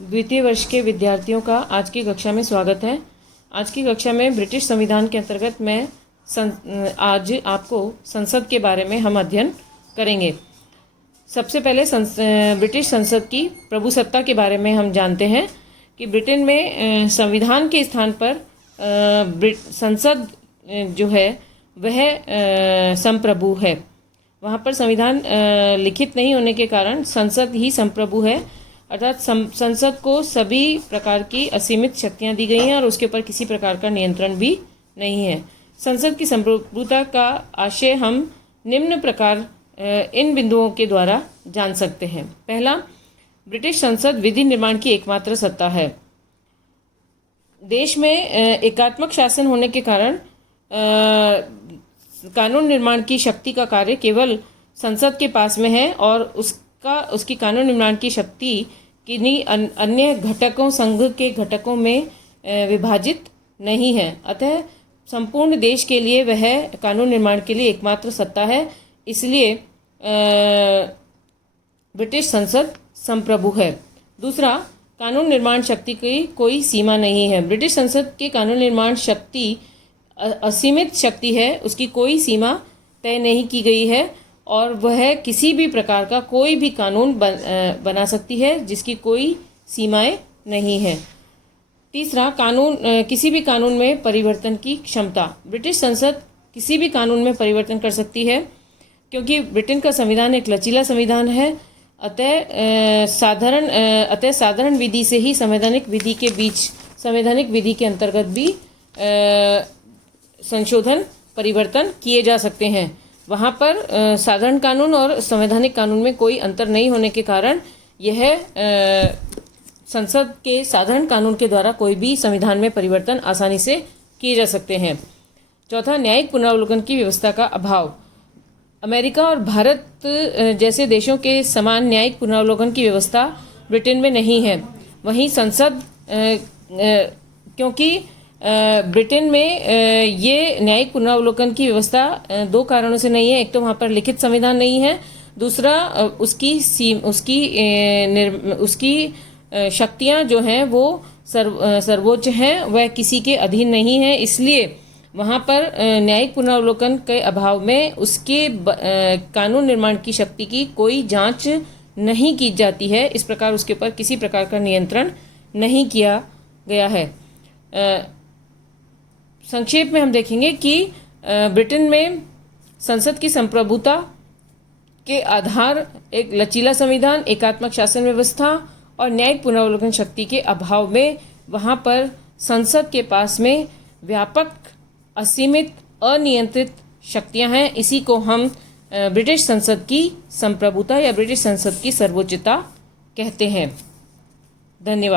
द्वितीय वर्ष के विद्यार्थियों का आज की कक्षा में स्वागत है। आज की कक्षा में ब्रिटिश संविधान के अंतर्गत आज आपको संसद के बारे में हम अध्ययन करेंगे। सबसे पहले ब्रिटिश संसद की प्रभुसत्ता के बारे में हम जानते हैं कि ब्रिटेन में संविधान के स्थान पर संसद जो है वह संप्रभु है। वहाँ पर संविधान लिखित नहीं होने के कारण संसद ही संप्रभु है, अर्थात संसद को सभी प्रकार की असीमित शक्तियां दी गई हैं और उसके ऊपर किसी प्रकार का नियंत्रण भी नहीं है। संसद की संप्रभुता का आशय हम निम्न प्रकार इन बिंदुओं के द्वारा जान सकते हैं। पहला, ब्रिटिश संसद विधि निर्माण की एकमात्र सत्ता है। देश में एकात्मक शासन होने के कारण कानून निर्माण की शक्ति का कार्य केवल संसद के पास में है और उसकी कानून निर्माण की शक्ति किन्हीं अन्य घटकों, संघ के घटकों में विभाजित नहीं है। अतः संपूर्ण देश के लिए वह कानून निर्माण के लिए एकमात्र सत्ता है। इसलिए ब्रिटिश संसद संप्रभु है। दूसरा, कानून निर्माण शक्ति की कोई सीमा नहीं है। ब्रिटिश संसद की कानून निर्माण शक्ति असीमित शक्ति है, उसकी कोई सीमा तय नहीं की गई है और वह किसी भी प्रकार का कोई भी कानून बना सकती है जिसकी कोई सीमाएं नहीं है। तीसरा, किसी भी कानून में परिवर्तन की क्षमता। ब्रिटिश संसद किसी भी कानून में परिवर्तन कर सकती है क्योंकि ब्रिटेन का संविधान एक लचीला संविधान है। अतः साधारण विधि से ही संवैधानिक विधि के अंतर्गत भी संशोधन परिवर्तन किए जा सकते हैं। वहाँ पर साधारण कानून और संवैधानिक कानून में कोई अंतर नहीं होने के कारण यह संसद के साधारण कानून के द्वारा कोई भी संविधान में परिवर्तन आसानी से किए जा सकते हैं। चौथा, न्यायिक पुनरावलोकन की व्यवस्था का अभाव। अमेरिका और भारत जैसे देशों के समान न्यायिक पुनरावलोकन की व्यवस्था ब्रिटेन में नहीं है। वहीं संसद क्योंकि ब्रिटेन में ये न्यायिक पुनरावलोकन की व्यवस्था दो कारणों से नहीं है। एक तो वहाँ पर लिखित संविधान नहीं है, दूसरा उसकी शक्तियाँ जो हैं वो सर्वोच्च हैं, वह किसी के अधीन नहीं है। इसलिए वहाँ पर न्यायिक पुनरावलोकन के अभाव में उसके कानून निर्माण की शक्ति की कोई जांच नहीं की जाती है। इस प्रकार उसके ऊपर किसी प्रकार का नियंत्रण नहीं किया गया है। संक्षेप में हम देखेंगे कि ब्रिटेन में संसद की संप्रभुता के आधार एक लचीला संविधान, एकात्मक शासन व्यवस्था और न्यायिक पुनरावलोकन शक्ति के अभाव में वहाँ पर संसद के पास में व्यापक, असीमित, अनियंत्रित शक्तियाँ हैं। इसी को हम ब्रिटिश संसद की संप्रभुता या ब्रिटिश संसद की सर्वोच्चता कहते हैं। धन्यवाद।